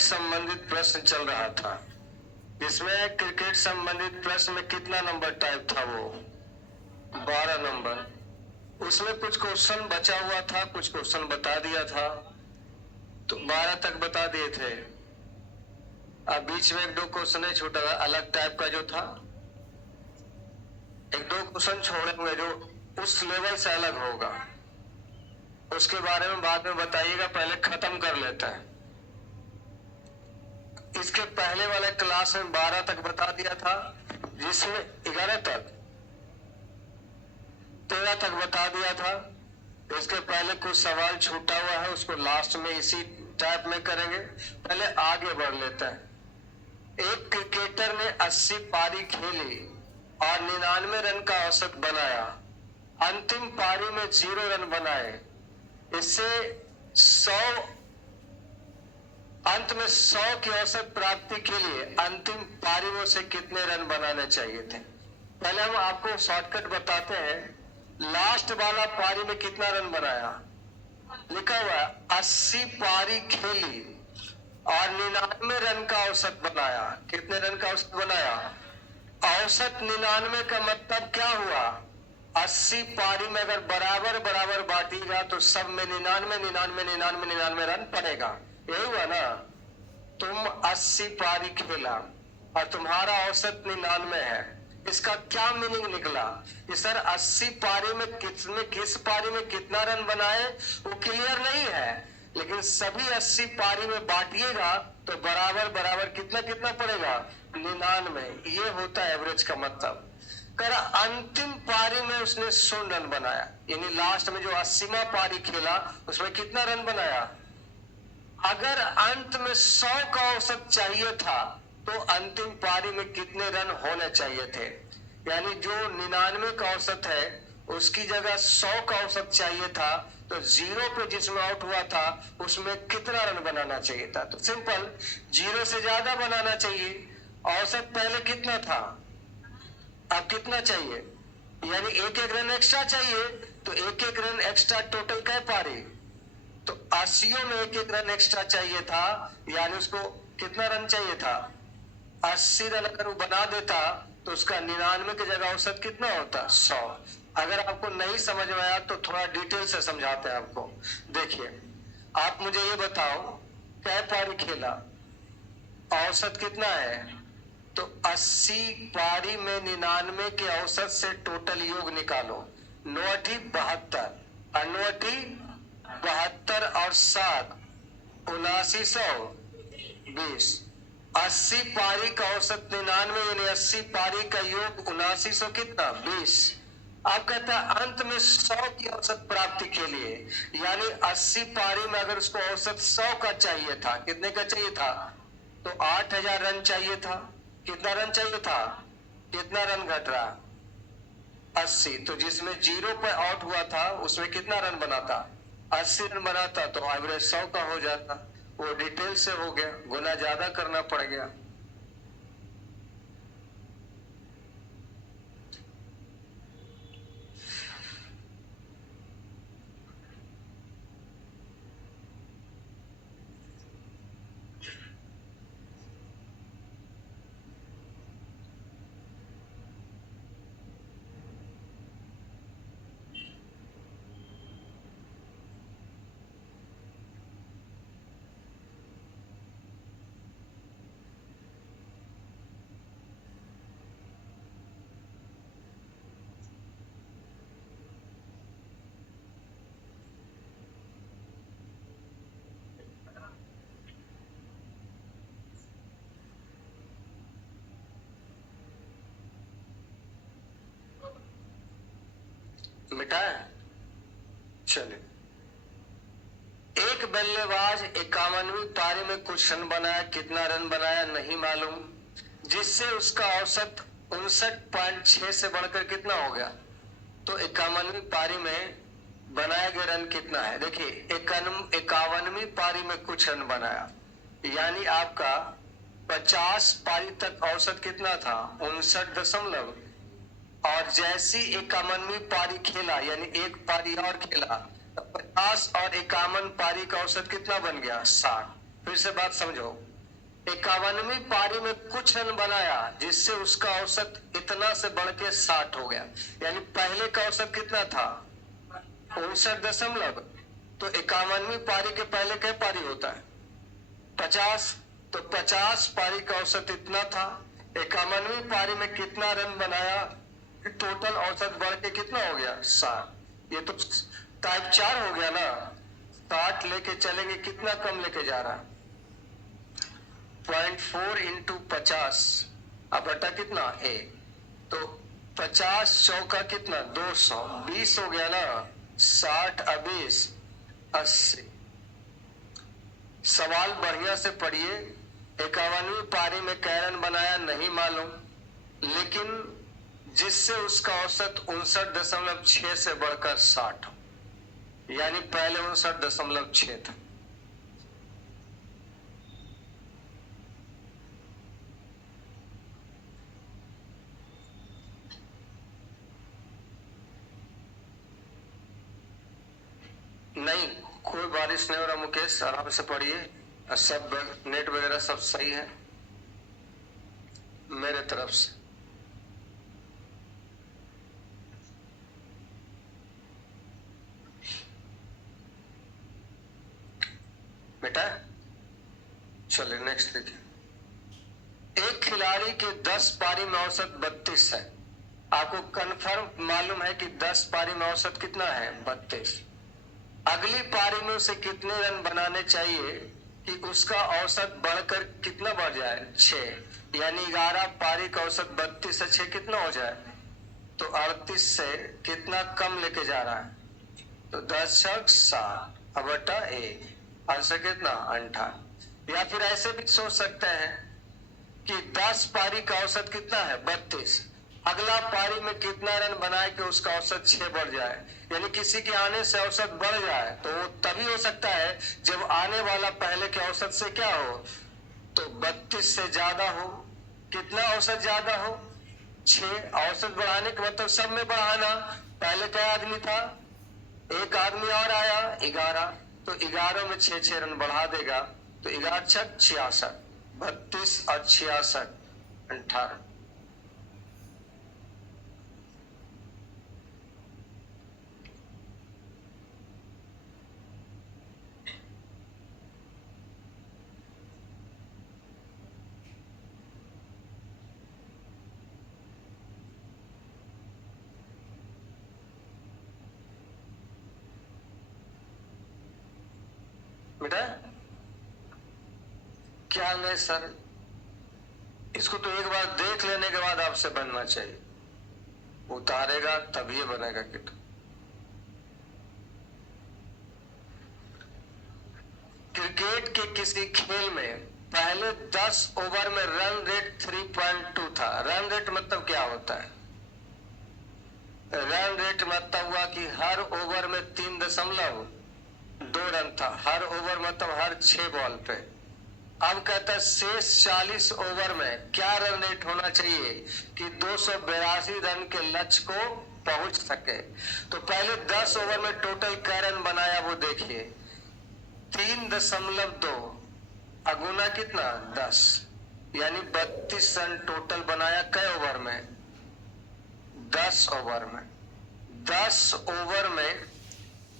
Cricket संबंधित प्रश्न चल रहा था। इसमें क्रिकेट संबंधित प्रश्न में कितना नंबर टाइप था? वो 12 नंबर। उसमें कुछ क्वेश्चन बचा हुआ था, कुछ क्वेश्चन बता दिया था, तो 12 तक बता दिए थे। अब बीच में एक दो क्वेश्चन छोटा अलग टाइप का जो था, एक दो क्वेश्चन छोड़ेंगे जो उस लेवल से अलग होगा, उसके बारे में बाद में बताइएगा। पहले खत्म कर लेते हैं। इसके पहले वाले क्लास में 12 तक बता दिया था, जिसमें 11 तक 13 तक बता दिया था। इसके पहले कुछ सवाल छूटा हुआ है, उसको लास्ट में इसी टाइप में करेंगे। पहले आगे बढ़ लेते हैं। एक क्रिकेटर ने 80 पारी खेली और 99 रन का औसत बनाया। अंतिम पारी में 0 रन बनाए। इससे 100 अंत में 100 की औसत प्राप्ति के लिए अंतिम पारी में उसे कितने रन बनाने चाहिए थे? पहले हम आपको शॉर्टकट बताते हैं। लास्ट वाला पारी में कितना रन बनाया? लिखा हुआ है 80 पारी खेली और 99 रन का औसत बनाया। कितने रन का औसत बनाया? औसत 99 का मतलब क्या हुआ? 80 पारी में अगर बराबर बराबर बांटीगा तो सब में 99 99 99 99 रन पड़ेगा। यही हुआ ना? तुम 80 पारी खेला और तुम्हारा औसत 99 है। इसका क्या मीनिंग निकला कि सर 80 पारी में किस पारी में कितना रन बनाए वो क्लियर नहीं है, लेकिन सभी 80 पारी में बांटिएगा तो बराबर बराबर कितना कितना पड़ेगा? 99। ये होता है एवरेज का मतलब। कर अंतिम पारी में उसने 100 रन बनाया, यानी लास्ट में जो 80वां पारी खेला उसमें कितना रन बनाया? अगर अंत में 100 का औसत चाहिए था तो अंतिम पारी में कितने रन होने चाहिए थे? यानी जो 99 का औसत है उसकी जगह 100 का औसत चाहिए था, तो 0 पे जिसमें आउट हुआ था उसमें कितना रन बनाना चाहिए था? तो सिंपल, 0 से ज्यादा बनाना चाहिए। औसत पहले कितना था, अब कितना चाहिए? यानी एक एक रन एक्स्ट्रा चाहिए, तो एक एक रन एक्स्ट्रा टोटल कै पारी? तो 80 में एक एक रन एक्स्ट्रा चाहिए था, यानी उसको कितना रन चाहिए था? 80 रन अगर वो बना देता तो उसका 99 की जगह औसत कितना होता? 100। अगर आपको नहीं समझ में आया तो थोड़ा डिटेल से समझाते हैं आपको। देखिए, आप मुझे ये बताओ, कै पारी खेला, औसत कितना है? तो 80 पारी में 99 के औसत से टोटल योग निकालो। 9 72 और 9 72 और 7 7920। 80 पारी का औसत 99, यानी 80 पारी का योग 7900 कितना? 20। आप कहता है अंत में 100 की औसत प्राप्ति के लिए, यानी 80 पारी में अगर उसको औसत 100 का चाहिए था, कितने का चाहिए था? तो 8000 रन चाहिए था। कितना रन चाहिए था? कितना रन घट रहा? 80। तो जिसमें 0 पे आउट हुआ था उसमें कितना रन बनाता? 80 रन बनाता, तो एवरेज 100 का हो जाता। वो डिटेल से हो गया, गुना ज्यादा करना पड़ गया। मिटाए? चलिए, एक बल्लेबाज 51वीं पारी में कुछ रन बनाया। कितना रन बनाया नहीं मालूम, जिससे उसका औसत 59.6 से बढ़कर कितना हो गया? तो 51वीं पारी में बनाए गए रन कितना है? देखिए, 51वीं पारी में कुछ रन बनाया, यानी आपका 50 पारी तक औसत कितना था? 59 और जैसी 51वीं पारी खेला, यानी एक पारी और खेला, 50 और 51 पारी का औसत कितना बन गया? 60। फिर से बात समझो, 51वीं पारी में कुछ रन बनाया जिससे उसका औसत इतना से बढ़ के 60 हो गया। यानी पहले का औसत कितना था? 59 दशमलव। तो 51वीं पारी के पहले क्या पारी होता है? 50। तो 50 पारी का औसत इतना था। 51वीं पारी में कितना रन बनाया? टोटल औसत बढ़ के कितना हो गया? 60। ये तो टाइप 4 हो गया ना। 60 लेके चलेंगे, कितना कम लेके जा रहा है? 0.4 इंटू 50 अब बटा कितना? ए। तो 50 चौका कितना? 200। 20 हो गया ना। 60 20 80। सवाल बढ़िया से पढ़िए। 51वीं पारी में कै रन बनाया नहीं मालूम, लेकिन जिससे उसका औसत 59.6 से बढ़कर 60 हो, यानी पहले 59.6 था। नहीं, कोई बारिश नहीं हो रहा मुकेश, आराम से पढ़िए। सब नेट वगैरह सब सही है मेरे तरफ से। बेटा चलिए नेक्स्ट देखिए। एक खिलाड़ी के 10 पारी में औसत 32 है। आपको कंफर्म मालूम है कि 10 पारी में औसत कितना है? 32। अगली पारी में उसे कितने रन बनाने चाहिए कि उसका औसत बढ़कर कितना बढ़ जाए? 6। यानी 11 पारी का औसत 32 से 6 कितना हो जाए? तो 38 से कितना कम लेके जा रहा है? तो 10×7 अब बटा ए। आंसर कितना? 58। या फिर ऐसे भी सोच सकते हैं कि 10 पारी का औसत कितना है? 32। अगला पारी में कितना रन बनाए कि उसका औसत 6 बढ़ जाए, यानी किसी के आने से औसत बढ़ जाए, तो वो तभी हो सकता है जब आने वाला पहले के औसत से क्या हो? तो 32 से ज्यादा हो। कितना औसत ज्यादा हो? 6। औसत बढ़ाने का मतलब सब में बढ़ाना। पहले क्या आदमी था? एक आदमी और आया 11। तो 11 में 6 रन बढ़ा देगा, तो 11 छक 66। 32 और 66 18। बेटा क्या नहीं सर, इसको तो एक बार देख लेने के बाद आपसे बनना चाहिए। उतारेगा तभी बनेगा किट। क्रिकेट के किसी खेल में पहले 10 ओवर में रन रेट 3.2 था। रन रेट मतलब क्या होता है? रन रेट मतलब हुआ कि हर ओवर में 3.2 रन था। हर ओवर मतलब हर 6 बॉल पे। अब कहता है शेष 40 ओवर में क्या रन रेट होना चाहिए कि 282 रन के लक्ष्य को पहुंच सके। तो पहले 10 ओवर में टोटल क्या रन बनाया वो देखिए। 3.2 अगुना कितना? 10, यानी 32 रन टोटल बनाया। कै ओवर में? 10 ओवर में। 10 ओवर में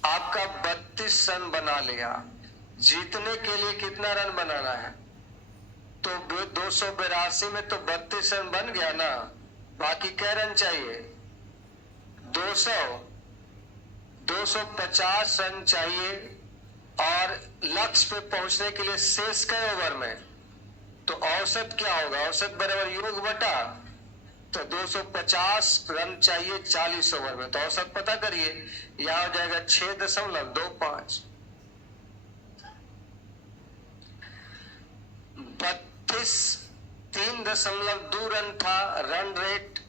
आपका 32 रन बना लिया। जीतने के लिए कितना रन बनाना है? तो 282 में तो 32 रन बन गया ना। बाकी क्या रन चाहिए? 200 250 रन चाहिए। और लक्ष्य पे पहुंचने के लिए शेष कै ओवर में? तो औसत क्या होगा? औसत बराबर योग बटा, तो 250 रन चाहिए 40 ओवर में। तो औसत पता करिए, यहां हो जाएगा 6.25। 32 3.2 रन था रन रेट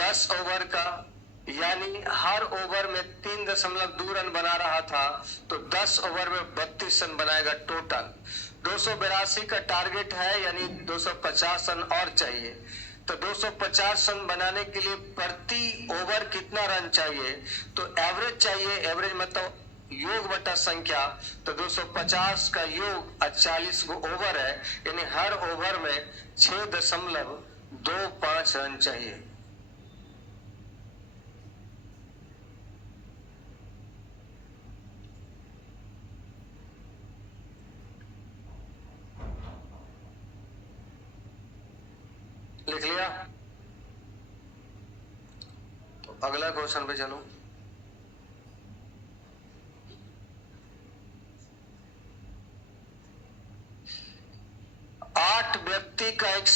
10 ओवर का, यानी हर ओवर में 3.2 रन बना रहा था। तो 10 ओवर में 32 रन बनाएगा टोटल। 282 का टारगेट है, यानी 250 रन और चाहिए। तो 250 रन बनाने के लिए प्रति ओवर कितना रन चाहिए? तो एवरेज चाहिए। एवरेज मतलब योग बटा संख्या, तो 250 का योग 40 को ओवर है, यानी हर ओवर में 6.25 रन चाहिए। लिख लिया? तो अगला क्वेश्चन पे चलो। आठ व्यक्ति का एक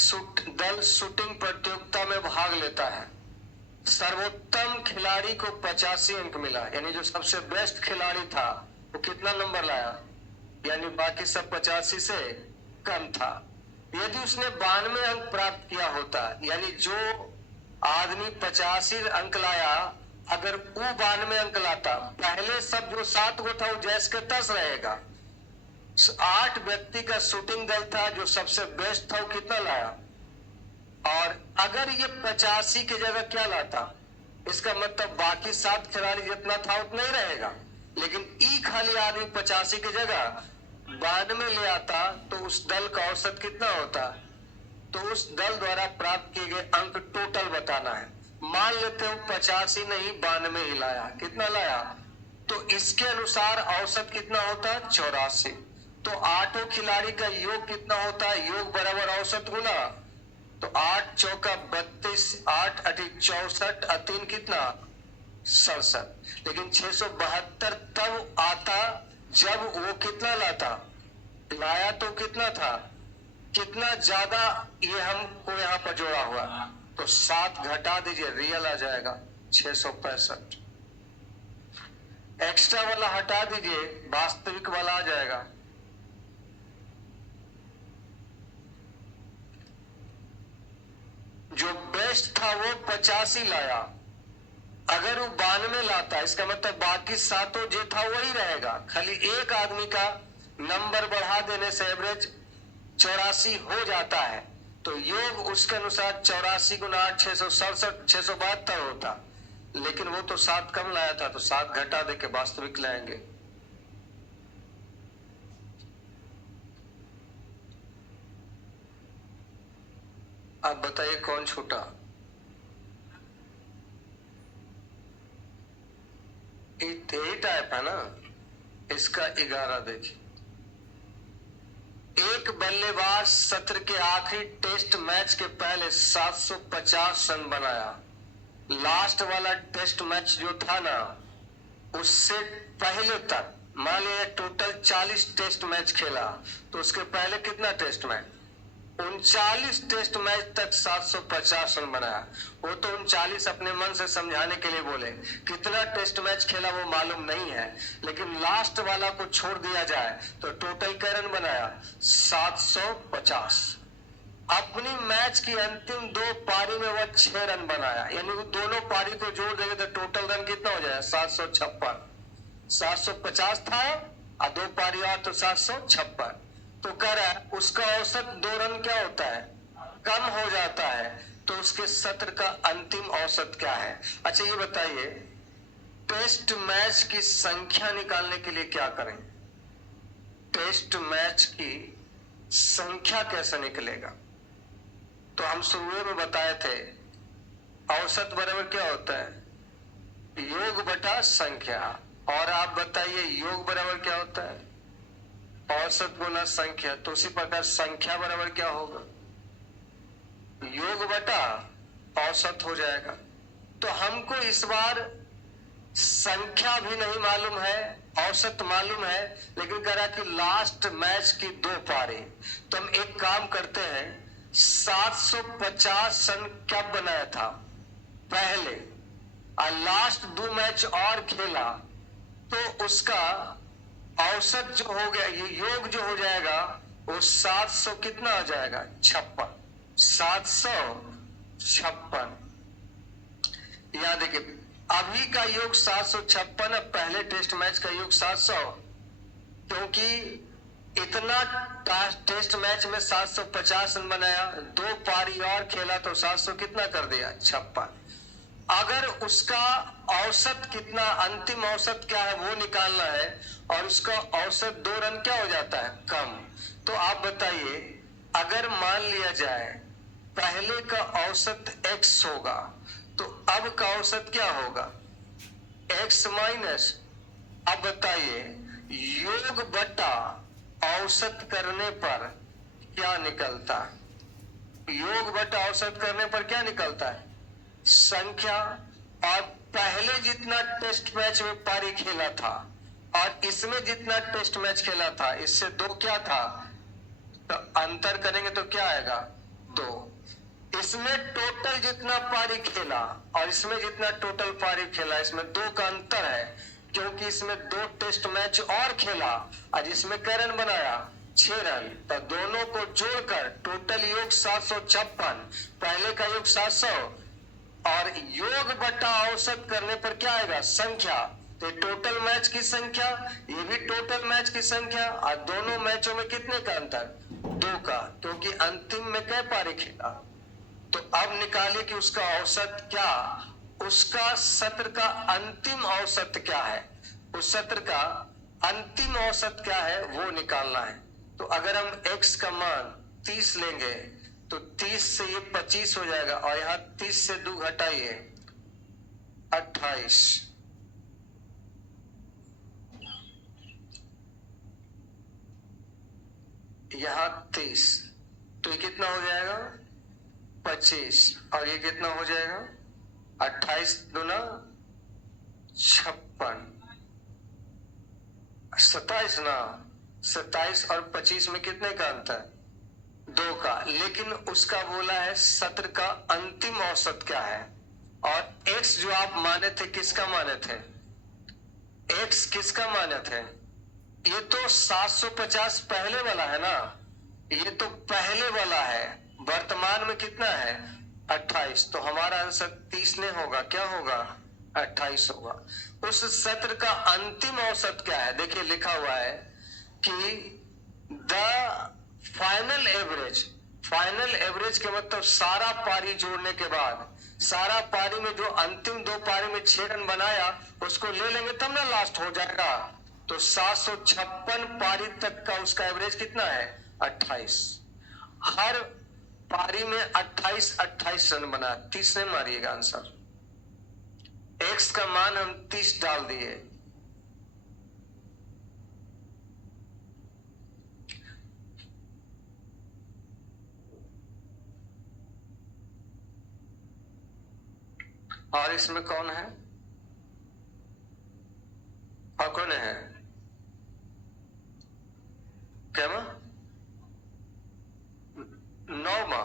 दल शूटिंग प्रतियोगिता में भाग लेता है। सर्वोत्तम खिलाड़ी को 85 अंक मिला, यानी जो सबसे बेस्ट खिलाड़ी था वो कितना नंबर लाया, यानी बाकी सब 85 से कम था। यदि उसने 92 अंक प्राप्त किया होता, यानी जो आदमी 85 अंक लाया, अगर वो 92 अंक लाता, पहले सब जो 7 को था वो जैस के तस रहेगा। 8 व्यक्ति का शूटिंग दल था, जो सबसे बेस्ट था वो कितना लाया, और अगर ये 85 की जगह क्या लाता, इसका मतलब बाकी 7 खिलाड़ी जितना था उतना ही रहेगा, लेकिन ई खाली आदमी 85 की जगह 92 ले आता, तो उस दल का औसत कितना होता, तो उस दल द्वारा प्राप्त किए गए अंक टोटल बताना है। मान लेते हो 85 नहीं 92 ही लाया, कितना लाया, तो इसके अनुसार औसत कितना होता, 84। तो आठों खिलाड़ी का योग कितना होता है, योग बराबर औसत गुना, तो 8 चौका 32, 8 अठी 64, 3 कितना 67। लेकिन 672 तब आता जब वो कितना लाया तो कितना था, कितना ज्यादा, ये हमको यहाँ पर जोड़ा हुआ, तो 7 घटा दीजिए, रियल आ जाएगा 665। एक्स्ट्रा वाला हटा दीजिए, वास्तविक वाला आ जाएगा। जो बेस्ट था वो 85 लाया, अगर वो 92 लाता, इसका मतलब बाकी 7 जो था वही रहेगा, खाली एक आदमी का नंबर बढ़ा देने से एवरेज 84 हो जाता है। तो योग उसके अनुसार 84 गुना 8 667 672 होता, लेकिन वो तो 7 कम लाया था, तो 7 घटा दे के वास्तविक लाएंगे। अब बताइए कौन छूटा, यही टाइप है ना। इसका 11 देखिए, एक बल्लेबाज सत्र के आखिरी टेस्ट मैच के पहले 750 रन बनाया। लास्ट वाला टेस्ट मैच जो था ना, उससे पहले तक मान लिया टोटल 40 टेस्ट मैच खेला, तो उसके पहले कितना टेस्ट मैच, 39 टेस्ट मैच तक 750 रन बनाया। वो तो 39 अपने मन से समझाने के लिए बोले, कितना टेस्ट मैच खेला वो मालूम नहीं है, लेकिन लास्ट वाला को छोड़ दिया जाए तो टोटल क्या रन बनाया, 750। अपनी मैच की अंतिम 2 पारी में वह 6 रन बनाया, यानी वो दोनों पारी को जोड़ देंगे तो टोटल रन कितना हो जाएगा, 756। 750 था और 2 पारी और तो 756। तो कह रहा है उसका औसत 2 रन क्या होता है, कम हो जाता है, तो उसके सत्र का अंतिम औसत क्या है। अच्छा ये बताइए, टेस्ट मैच की संख्या निकालने के लिए क्या करें, टेस्ट मैच की संख्या कैसे निकलेगा, तो हम शुरू में बताए थे औसत बराबर क्या होता है, योग बटा संख्या। और आप बताइए योग बराबर क्या होता है, औसत गुना संख्या। तो उसी प्रकार संख्या बराबर क्या होगा, योग बटा औसत हो जाएगा। तो हमको इस बार संख्या भी नहीं मालूम है, औसत मालूम है, लेकिन कह रहा कि लास्ट मैच की 2 पारी। तो हम एक काम करते हैं, 750 रन कब बनाया था, पहले, और लास्ट 2 मैच और खेला, तो उसका औसत जो हो गया, ये योग जो हो जाएगा वो 700 कितना हो जाएगा, 56, 756। याद देखिए, अभी का योग 756 है, पहले टेस्ट मैच का योग 700, क्योंकि इतना टेस्ट मैच में 750 रन बनाया, 2 पारी और खेला तो 700 कितना कर दिया, 56। अगर उसका औसत कितना, अंतिम औसत क्या है वो निकालना है, और उसका औसत 2 रन क्या हो जाता है, कम। तो आप बताइए, अगर मान लिया जाए पहले का औसत x होगा, तो अब का औसत क्या होगा, x माइनस। अब बताइए, योग बटा औसत करने पर क्या निकलता है, योग बटा औसत करने पर क्या निकलता है, संख्या। और पहले जितना टेस्ट मैच में पारी खेला था और इसमें जितना टेस्ट मैच खेला था, इससे 2 क्या था, तो अंतर करेंगे तो क्या आएगा, 2। इसमें टोटल जितना पारी खेला और इसमें जितना टोटल पारी खेला, इसमें 2 का अंतर है, क्योंकि इसमें 2 टेस्ट मैच और खेला और इसमें कै रन बनाया, 6 रन। तो दोनों को जोड़कर टोटल योग 756, पहले का योग 700, और योग बटा औसत करने पर क्या आएगा, संख्या। तो टोटल मैच की संख्या, ये भी टोटल मैच की संख्या, और दोनों मैचों में कितने का अंतर, 2 का, क्योंकि अंतिम में कै पारी खेला। तो अब निकालिए कि उसका औसत क्या, उसका सत्र का अंतिम औसत क्या है, उस सत्र का अंतिम औसत क्या है वो निकालना है। तो अगर हम x का मान 30 लेंगे, तो 30 से ये 25 हो जाएगा, और यहां 30 से 2 घटाइए 28, यहां 30, तो ये कितना हो जाएगा 25, और ये कितना हो जाएगा 28 दूना 56, 27 ना, 27 और 25 में कितने का अंतर, 2 का। लेकिन उसका बोला है सत्र का अंतिम औसत क्या है, और x जो आप माने थे किसका माने थे, x किसका माने थे, ये तो 750 पहले वाला है ना, ये तो पहले वाला है, वर्तमान में कितना है 28, तो हमारा आंसर 30 नहीं होगा, क्या होगा 28 होगा। उस सत्र का अंतिम औसत क्या है, देखिए लिखा हुआ है कि the final average, final average के मतलब सारा पारी जोड़ने के बाद, सारा पारी में जो अंतिम 2 पारी में 6 रन बनाया उसको ले लेंगे तब ना लास्ट हो जाएगा। तो 756 पारी तक का उसका एवरेज कितना है 28, हर पारी में 28 रन बना, 30 नहीं मारिएगा आंसर। एक्स का मान हम 30 डाल दिए, और इसमें कौन है, और कौन है, क्या मां, 9 मां,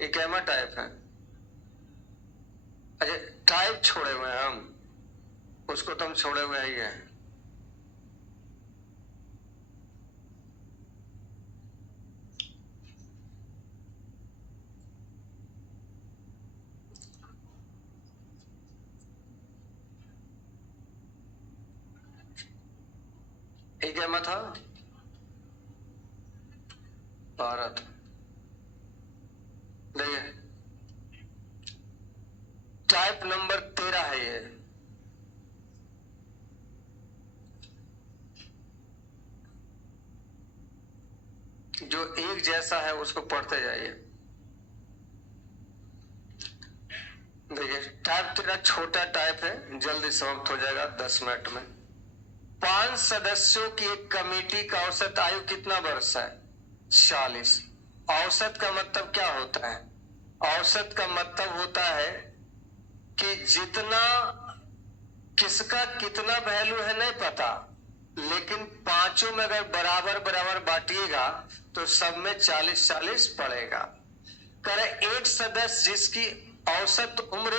ये कैमा टाइप है। अच्छा, टाइप छोड़े हुए हैं हम, उसको तो हम छोड़े हुए ही हैं। ये कैमा था, भारत, देखिए टाइप नंबर 13 है ये। जो एक जैसा है उसको पढ़ते जाइए। देखिए टाइप 13 छोटा टाइप है, जल्दी समाप्त हो जाएगा 10 मिनट में। 5 सदस्यों की एक कमेटी का औसत आयु कितना वर्ष है, 40। औसत का मतलब क्या होता है, औसत का मतलब होता है कि जितना, किसका कितना वैल्यू है नहीं पता, लेकिन पांचों में अगर बराबर बराबर बांटिएगा तो सब में 40-40 पड़ेगा। करे एक सदस्य जिसकी औसत उम्र,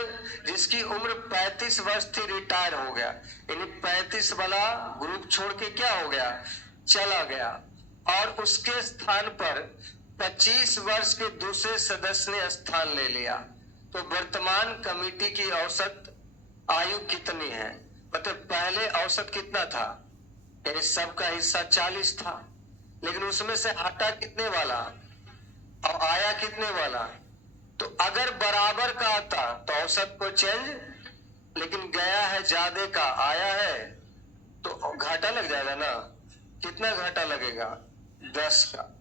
जिसकी उम्र 35 वर्ष थी, रिटायर हो गया, यानी 35 वाला ग्रुप छोड़ के क्या हो गया, चला गया, और उसके स्थान पर 25 वर्ष के दूसरे सदस्य ने स्थान ले लिया। तो वर्तमान कमेटी की औसत आयु कितनी है, मतलब पहले औसत कितना था, यानी सबका हिस्सा 40 था, लेकिन उसमें से हटा कितने वाला और आया कितने वाला। तो अगर बराबर का आता तो औसत को चेंज, लेकिन गया है ज्यादा का आया है तो घाटा लग जाएगा ना। कितना घाटा लगेगा? 10 का।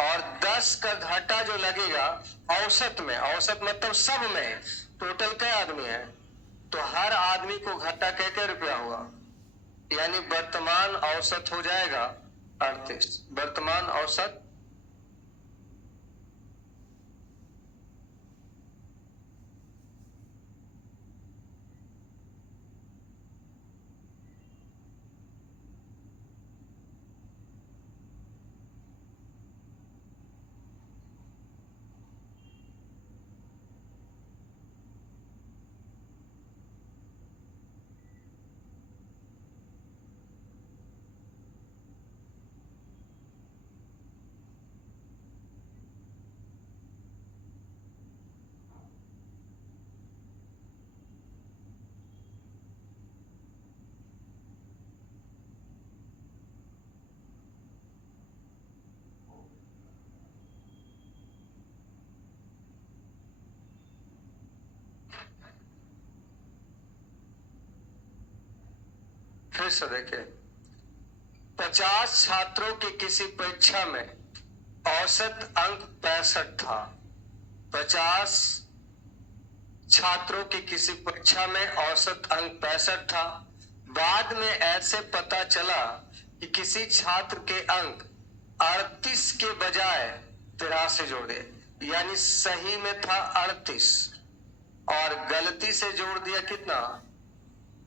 और 10 का घाटा जो लगेगा औसत में, औसत मतलब सब में, टोटल क्या आदमी है, तो हर आदमी को घाटा क्या रुपया हुआ, यानी वर्तमान औसत हो जाएगा 38। वर्तमान औसत फिर से देखे, 50 छात्रों की किसी परीक्षा में औसत अंक 65 था। 50 छात्रों की किसी परीक्षा में औसत अंक 65 था। बाद में ऐसे पता चला कि किसी छात्र के अंक 38 के बजाय 83 जोड़ दिए, यानी सही में था 38 और गलती से जोड़ दिया कितना।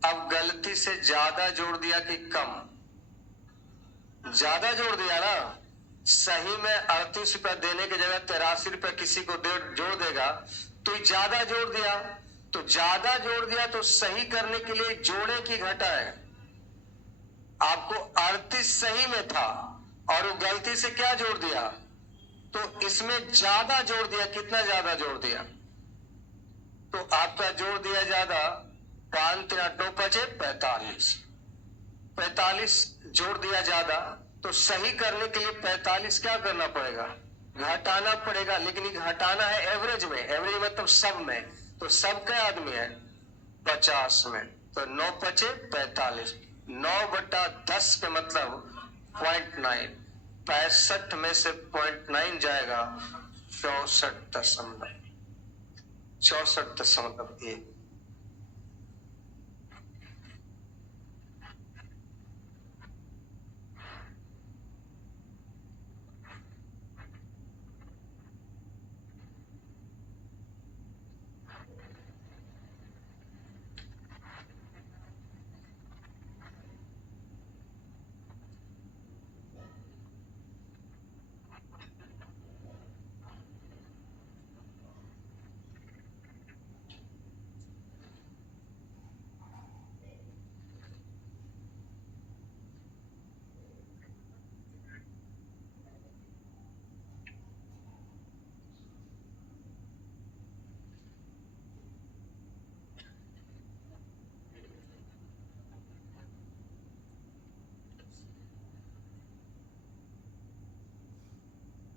अब गलती से ज्यादा जोड़ दिया कि कम? ज्यादा जोड़ दिया ना। सही में 38 रुपया देने की जगह 83 रुपया किसी को जोड़ देगा, तो ज्यादा जोड़ दिया। तो ज्यादा जोड़ दिया तो सही करने के लिए जोड़े की घटा है। आपको 38 सही में था और वो गलती से क्या जोड़ दिया, तो इसमें ज्यादा जोड़ दिया। कितना ज्यादा जोड़ दिया? तो आपका जोड़ दिया ज्यादा, 5 3 8 9 5 45। 45 जोड़ दिया ज्यादा, तो सही करने के लिए 45 क्या करना पड़ेगा, घटाना पड़ेगा। लेकिन ये घटाना है एवरेज में, एवरेज मतलब सब में। तो सब क्या आदमी है 50 में, तो 9 पचे 45। 9/10 के मतलब 0.9, 65 में से 0.9 जाएगा 64.1।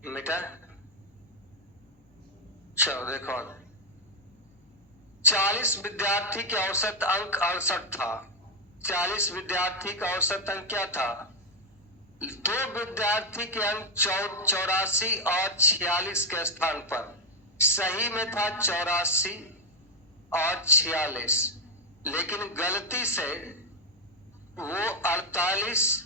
मिटा। चलो देखो, 40 विद्यार्थी के औसत अंक 68 था। 40 विद्यार्थी का औसत अंक क्या था? 2 विद्यार्थी के अंक 84 और 46 के स्थान पर सही में था 84 और 46, लेकिन गलती से वो 48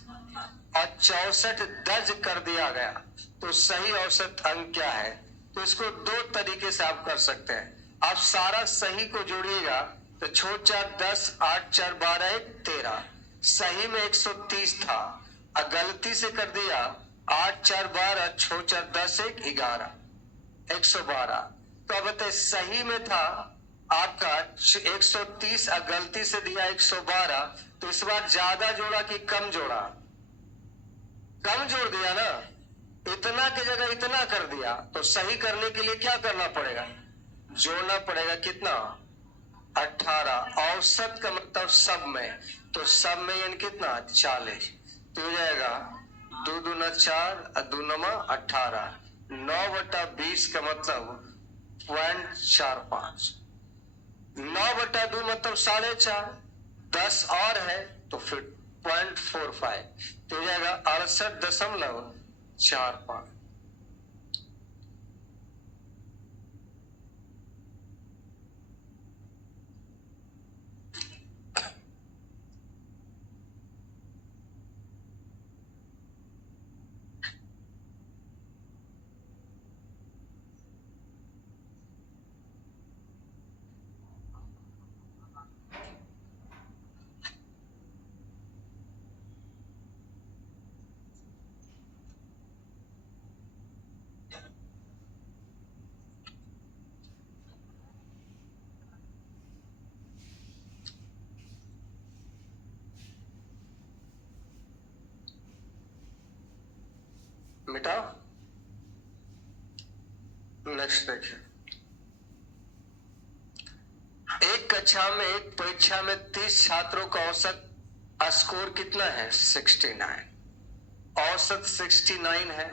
और 64 दर्ज कर दिया गया। तो सही औसत अंक क्या है? तो इसको 2 तरीके से आप कर सकते हैं। आप सारा सही को जोड़िएगा तो 6 4 10, 8 4 12 1 13। सही में 130 था और गलती से कर दिया 8 4 12, 6 4 10 1 11, 112। तो अब बताइए, सही में था आपका 130 और गलती से दिया 112, तो इस बार ज्यादा जोड़ा कि कम जोड़ा? कम जोड़ दिया ना। इतना की जगह इतना कर दिया, तो सही करने के लिए क्या करना पड़ेगा, जोड़ना पड़ेगा। कितना? 18। औसत का मतलब सब में, तो सब में यानी कितना 40, तो हो जाएगा दो दूना 4, दो नमा 18, 9/20 का मतलब 0.45, 9/2 मतलब 4.5, 10 और है तो फिर 0.45, तो हो जाएगा 68.45। मिटा। नेक्स्ट देखिए, एक कक्षा में एक परीक्षा में 30 छात्रों का औसत स्कोर कितना है? 69। औसत 69 है।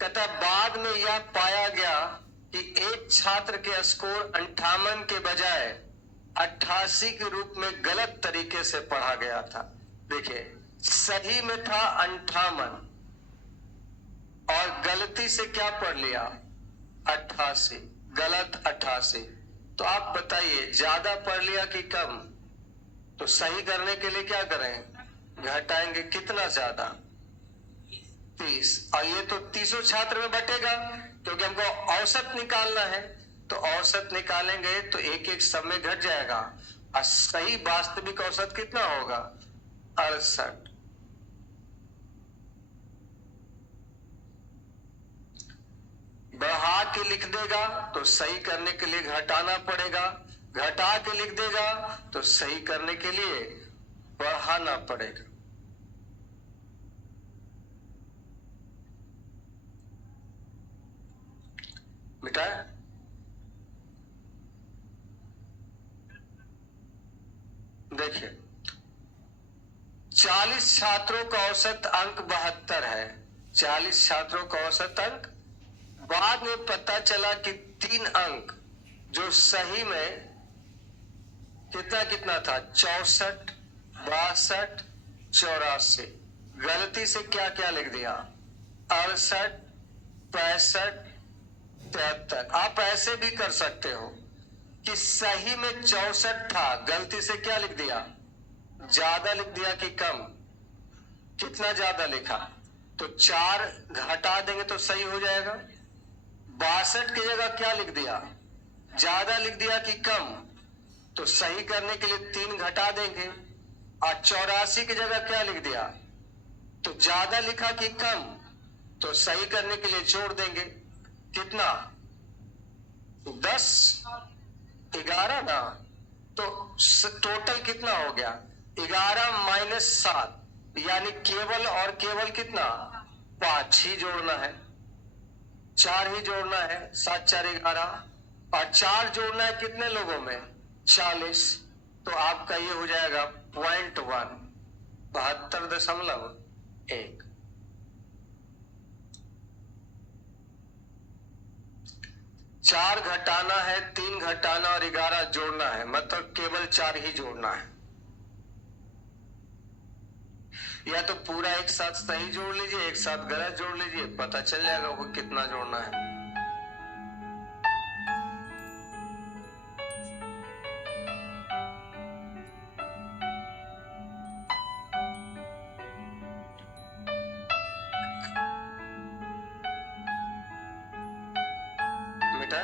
कहता बाद में यह पाया गया कि एक छात्र के स्कोर 58 के बजाय 88 के रूप में गलत तरीके से पढ़ा गया था। देखिए, सही में था 58 और गलती से क्या पढ़ लिया? 88, गलत 88। तो आप बताइए, ज्यादा पढ़ लिया कि कम? तो सही करने के लिए क्या करें? घटाएंगे। कितना ज्यादा? 30। और ये तो 30 छात्र में बटेगा क्योंकि हमको औसत निकालना है, तो औसत निकालेंगे तो एक एक सब में घट जाएगा और सही वास्तविक औसत कितना होगा? 68। बढ़ा के लिख देगा तो सही करने के लिए घटाना पड़ेगा, घटा के लिख देगा तो सही करने के लिए बढ़ाना पड़ेगा। बेटा देखिए, 40 छात्रों का औसत अंक 72 है। 40 छात्रों का औसत अंक, बाद में पता चला कि 3 अंक जो सही में कितना कितना था? 64, 62, 84। गलती से क्या क्या लिख दिया? 68, 65, 73। आप ऐसे भी कर सकते हो कि सही में 64 था, गलती से क्या लिख दिया? ज्यादा लिख दिया कि कम? कितना ज्यादा लिखा? तो 4 घटा देंगे तो सही हो जाएगा। 62 की जगह क्या लिख दिया? ज्यादा लिख दिया कि कम? तो सही करने के लिए 3 घटा देंगे। और 84 की जगह क्या लिख दिया? तो ज्यादा लिखा कि कम? तो सही करने के लिए जोड़ देंगे। कितना? 10, 11 ना। तो टोटल कितना हो गया? 11 - 7, यानी केवल और केवल कितना? 5 ही जोड़ना है, 4 ही जोड़ना है। 7 4 11, और 4 जोड़ना है कितने लोगों में? 40। तो आपका ये हो जाएगा 0.1, 72.1। 4 घटाना है, 3 घटाना और 11 जोड़ना है, मतलब केवल 4 ही जोड़ना है। या तो पूरा एक साथ सही जोड़ लीजिए, एक साथ गलत जोड़ लीजिए, पता चल जाएगा वो कितना जोड़ना है। बेटा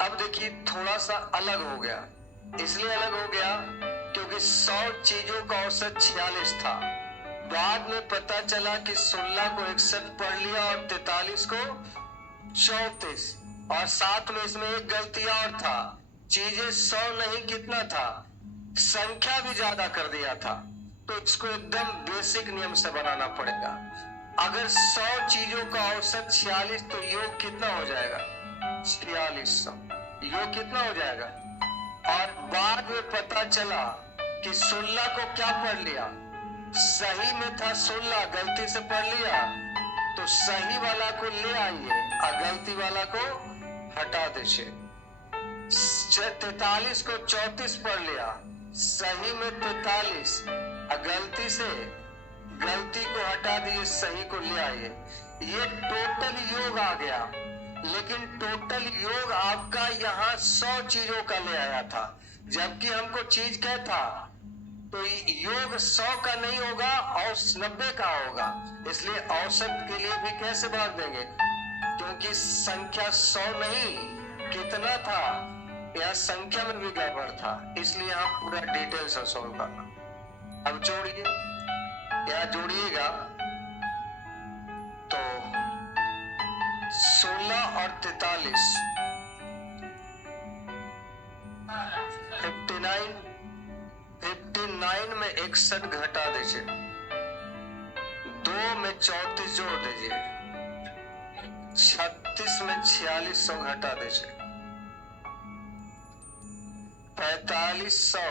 अब देखिए, थोड़ा सा अलग हो गया। इसलिए अलग हो गया क्योंकि 100 चीजों का औसत 46 था। बाद में पता चला कि 16 को 61 पढ़ लिया और 43 को 34, और साथ में इसमें एक गलती और था। चीजें 100 नहीं, कितना था? संख्या भी ज्यादा कर दिया था। तो इसको एकदम बेसिक नियम से बनाना पड़ेगा। अगर 100 चीजों का औसत 46, तो योग कितना हो जाएगा? 4600। योग कितना हो जाएगा? और बाद में पता चला कि 16 को क्या पढ़ लिया, सही में था 16, गलती से पढ़ लिया, तो सही वाला को ले आइए और गलती वाला को हटा दीजिए। 43 को 34 पढ़ लिया, सही में 43 और गलती से गलती को हटा दिए, सही को ले आइए। ये टोटल योग आ गया, लेकिन टोटल योग आपका यहाँ 100 चीजों का ले आया था, जबकि हमको चीज क्या था, तो योग 100 का नहीं होगा और 90 का होगा। इसलिए औसत के लिए भी कैसे भाग देंगे, क्योंकि संख्या 100 नहीं, कितना था, यह संख्या में भी गड़बड़ था, इसलिए आप पूरा डिटेल से सोल्व करना। अब जोड़िए, यह जोड़िएगा तो 16 और 43 59 में 61 घटा दीजिए, 2 में 34 जोड़ दीजिए, 36 में 4600 घटा दीजिए, 4500,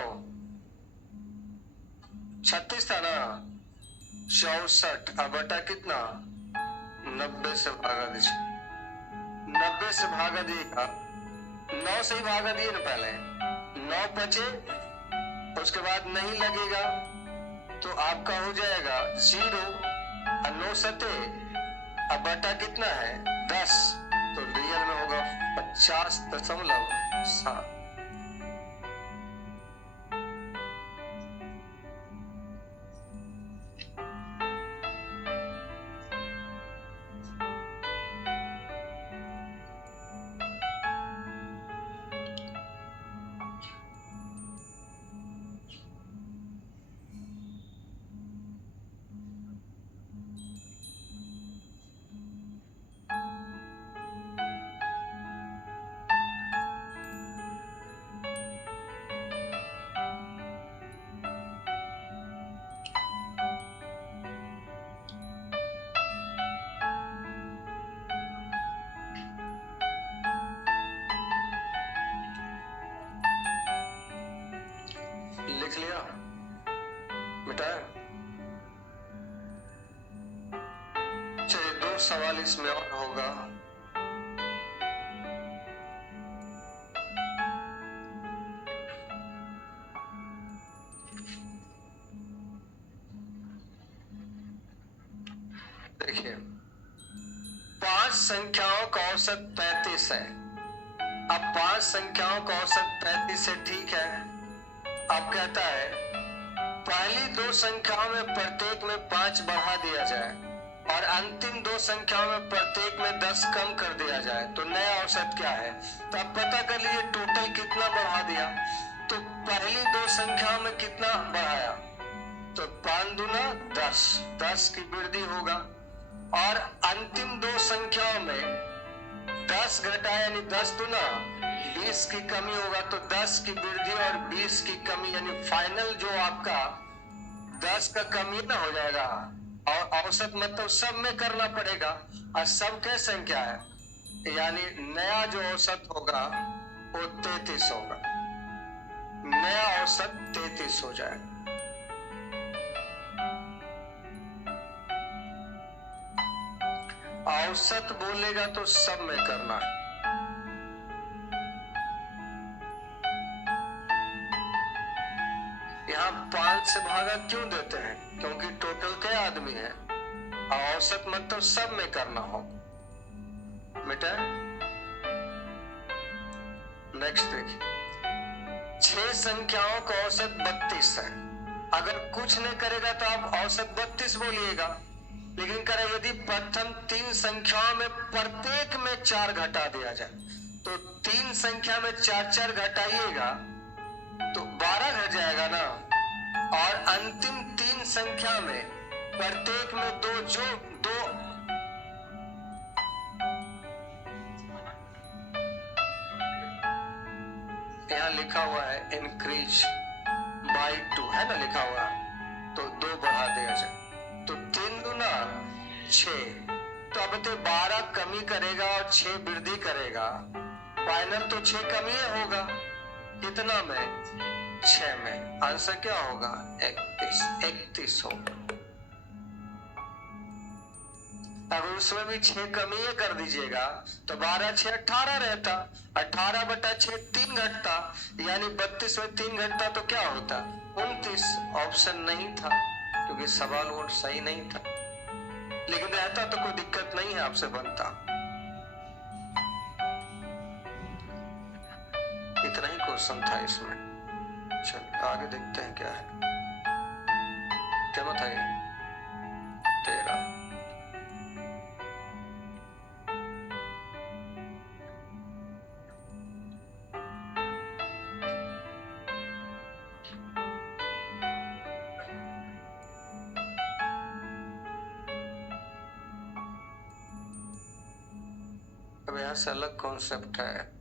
36 था ना, 64, अब बटा कितना, 90 से भागा दीजिए, 90 से भागा दिएगा, 9 से ही भागा दिए ना, पहले 9 बचे, उसके बाद नहीं लगेगा तो आपका हो जाएगा 0 और 9 सते, अब बटा कितना है 10, तो रियल में होगा 50.7। लिख लिया, मिटाया। चलिए 2 सवाल इसमें और होगा। देखिए, 5 संख्याओं का औसत 35 है। अब 5 संख्याओं का औसत 35 है, ठीक है। अब कहता है पहली 2 संख्याओं में प्रत्येक में 5 बढ़ा दिया जाए और अंतिम 2 संख्याओं में प्रत्येक में 10 कम कर दिया जाए, तो नया औसत क्या है। तो अब पता कर लीजिए टोटल कितना बढ़ा दिया। तो पहली 2 संख्याओं में कितना बढ़ाया, तो 5 दूना 10, 10 की वृद्धि होगा, और अंतिम 2 संख्याओं में 10 घटाया यानी 10 दूना 20 की कमी होगा, तो 10 की वृद्धि और 20 की कमी यानी फाइनल जो आपका 10 का कमी ना हो जाएगा। और औसत मतलब सब में करना पड़ेगा, और सब क्या संख्या है, यानी नया जो औसत होगा वो 33 होगा, नया औसत 33 हो जाएगा। औसत बोलेगा तो सब में करना है। यहाँ 5 से भागा क्यों देते हैं, क्योंकि टोटल क्या आदमी है, औसत मतलब सब में करना हो। बेटा नेक्स्ट देखिए, 6 संख्याओं का औसत 32 है। अगर कुछ नहीं करेगा तो आप औसत 32 बोलिएगा, लेकिन करें यदि प्रथम 3 संख्याओं में प्रत्येक में 4 घटा दिया जाए, तो 3 संख्या में 4 घटाइएगा तो 12 घट जाएगा ना, और अंतिम 3 संख्या में प्रत्येक में 2 जो 2 यहाँ लिखा हुआ है इंक्रीज बाई 2 है ना, लिखा हुआ है, तो 2 बढ़ा दिया जाए, तो 3 दूना 6, तो अब तो 12 कमी करेगा और 6 वृद्धि करेगा, फाइनल तो 6 कमी होगा, कितना में? 6 में। आंसर क्या होगा? 31 होगा। अगर उसमें भी 6 कमी कर दीजिएगा तो 12 6 18 रहता। 18/6 3 घटता, यानी 32 में 3 घटता तो क्या होता? 29। ऑप्शन नहीं था क्योंकि सवाल वो सही नहीं था, लेकिन रहता तो कोई दिक्कत नहीं है, आपसे बनता। इतना ही क्वेश्चन था इसमें। चलिए आगे देखते हैं क्या है। क्या बताइए? 13। अब यहाँ से अलग कॉन्सेप्ट है।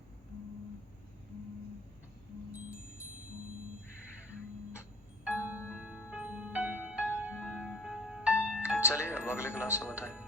चलिए अब अगले क्लास में बताएं।